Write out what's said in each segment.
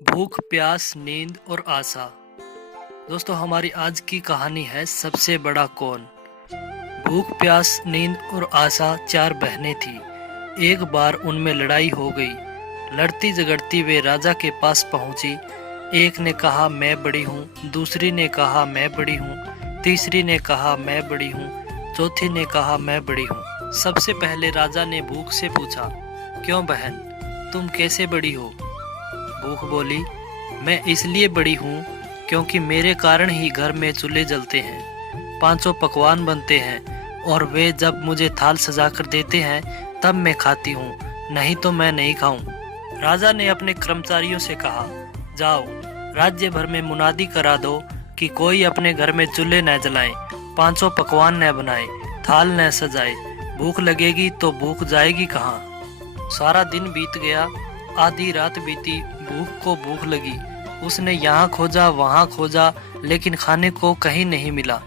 भूख, प्यास, नींद और आशा। दोस्तों, हमारी आज की कहानी है सबसे बड़ा कौन। भूख, प्यास, नींद और आशा चार बहनें थी। एक बार उनमें लड़ाई हो गई। लड़ती झगड़ती वे राजा के पास पहुंची। एक ने कहा मैं बड़ी हूँ, दूसरी ने कहा मैं बड़ी हूँ, तीसरी ने कहा मैं बड़ी हूँ, चौथी ने कहा मैं बड़ी हूँ। सबसे पहले राजा ने भूख से पूछा, क्यों बहन, तुम कैसे बड़ी हो? भूख बोली, मैं इसलिए बड़ी हूँ क्योंकि मेरे कारण ही घर में चूल्हे जलते हैं, पांचों पकवान बनते हैं और वे जब मुझे थाल सजा कर देते हैं तब मैं खाती हूँ, नहीं तो मैं नहीं खाऊं। राजा ने अपने कर्मचारियों से कहा, जाओ राज्य भर में मुनादी करा दो कि कोई अपने घर में चूल्हे न जलाए, पांचों पकवान न बनाए, थाल न सजाए। भूख लगेगी तो भूख जाएगी कहाँ। सारा दिन बीत गया, आधी रात बीती। भूख को भूख लगी। उसने यहाँ खोजा वहाँ खोजा, लेकिन खाने को कहीं नहीं मिला।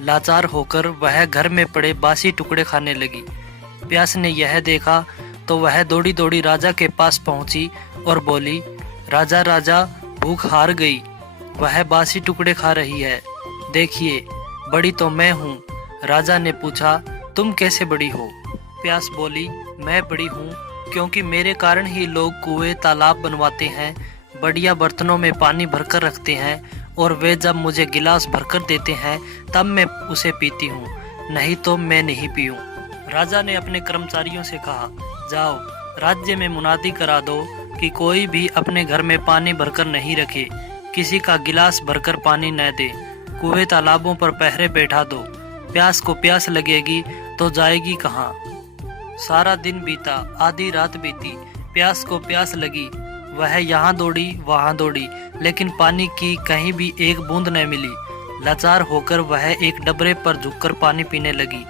लाचार होकर वह घर में पड़े बासी टुकड़े खाने लगी। प्यास ने यह देखा तो वह दौड़ी दौड़ी राजा के पास पहुंची और बोली, राजा राजा, भूख हार गई, वह बासी टुकड़े खा रही है, देखिए बड़ी तो मैं हूँ। राजा ने पूछा, तुम कैसे बड़ी हो? प्यास बोली, मैं बड़ी हूँ क्योंकि मेरे कारण ही लोग कुएं तालाब बनवाते हैं, बढ़िया बर्तनों में पानी भरकर रखते हैं और वे जब मुझे गिलास भरकर देते हैं तब मैं उसे पीती हूँ, नहीं तो मैं नहीं पीऊँ। राजा ने अपने कर्मचारियों से कहा, जाओ राज्य में मुनादी करा दो कि कोई भी अपने घर में पानी भरकर नहीं रखे, किसी का गिलास भरकर पानी न दे, कुएं तालाबों पर पहरे बैठा दो। प्यास को प्यास लगेगी तो जाएगी कहाँ। सारा दिन बीता, आधी रात बीती। प्यास को प्यास लगी। वह यहाँ दौड़ी वहाँ दौड़ी, लेकिन पानी की कहीं भी एक बूंद न मिली। लाचार होकर वह एक डबरे पर झुककर पानी पीने लगी।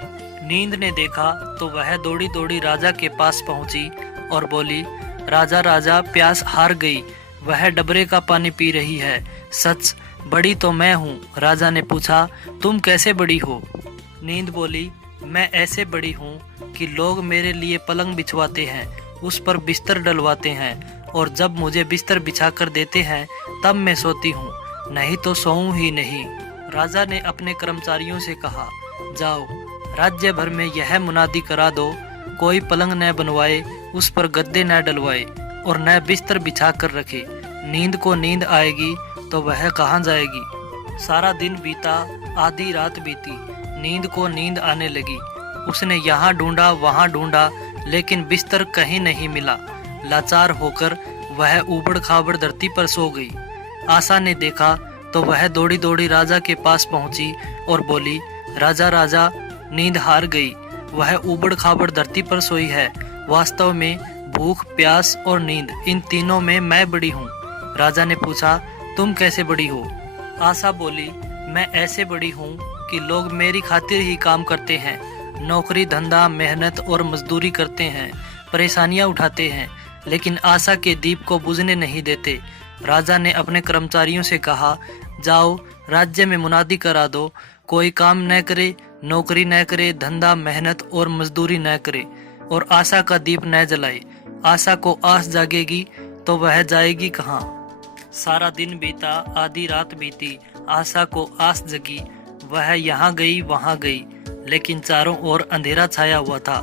नींद ने देखा तो वह दौड़ी दौड़ी राजा के पास पहुंची और बोली, राजा राजा, प्यास हार गई, वह डबरे का पानी पी रही है, सच बड़ी तो मैं हूँ। राजा ने पूछा, तुम कैसे बड़ी हो? नींद बोली, मैं ऐसे बड़ी हूँ कि लोग मेरे लिए पलंग बिछवाते हैं, उस पर बिस्तर डलवाते हैं और जब मुझे बिस्तर बिछा कर देते हैं तब मैं सोती हूँ, नहीं तो सोऊं ही नहीं। राजा ने अपने कर्मचारियों से कहा, जाओ राज्य भर में यह मुनादी करा दो, कोई पलंग न बनवाए, उस पर गद्दे न डलवाए और न बिस्तर बिछा कर रखे। नींद को नींद आएगी तो वह कहाँ जाएगी। सारा दिन बीता, आधी रात बीती। नींद को नींद आने लगी। उसने यहाँ ढूंढा वहाँ ढूंढा, लेकिन बिस्तर कहीं नहीं मिला। लाचार होकर वह ऊबड़ खाबड़ धरती पर सो गई। आशा ने देखा तो वह दौड़ी दौड़ी राजा के पास पहुंची और बोली, राजा राजा, नींद हार गई, वह ऊबड़ खाबड़ धरती पर सोई है। वास्तव में भूख, प्यास और नींद, इन तीनों में मैं बड़ी हूँ। राजा ने पूछा, तुम कैसे बड़ी हो? आशा बोली, मैं ऐसे बड़ी हूँ कि लोग मेरी खातिर ही काम करते हैं, नौकरी धंधा मेहनत और मजदूरी करते हैं, परेशानियां उठाते हैं, लेकिन आशा के दीप को बुझने नहीं देते। राजा ने अपने कर्मचारियों से कहा, जाओ राज्य में मुनादी करा दो, कोई काम न करे, नौकरी न करे, धंधा मेहनत और मजदूरी न करे और आशा का दीप न जलाए। आशा को आस जागेगी तो वह जाएगी कहाँ। सारा दिन बीता, आधी रात बीती। आशा को आस जगी। वह यहाँ गई वहाँ गई, लेकिन चारों ओर अंधेरा छाया हुआ था।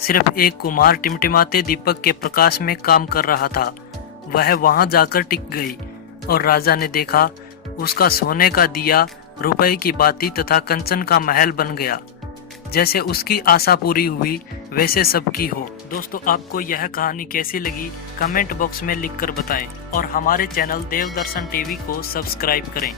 सिर्फ एक कुम्हार टिमटिमाते दीपक के प्रकाश में काम कर रहा था। वह वहां जाकर टिक गई और राजा ने देखा, उसका सोने का दिया, रुपए की बाती तथा कंचन का महल बन गया। जैसे उसकी आशा पूरी हुई वैसे सबकी हो। दोस्तों, आपको यह कहानी कैसी लगी कमेंट बॉक्स में लिखकर बताएं और हमारे चैनल देवदर्शन टीवी को सब्सक्राइब करें।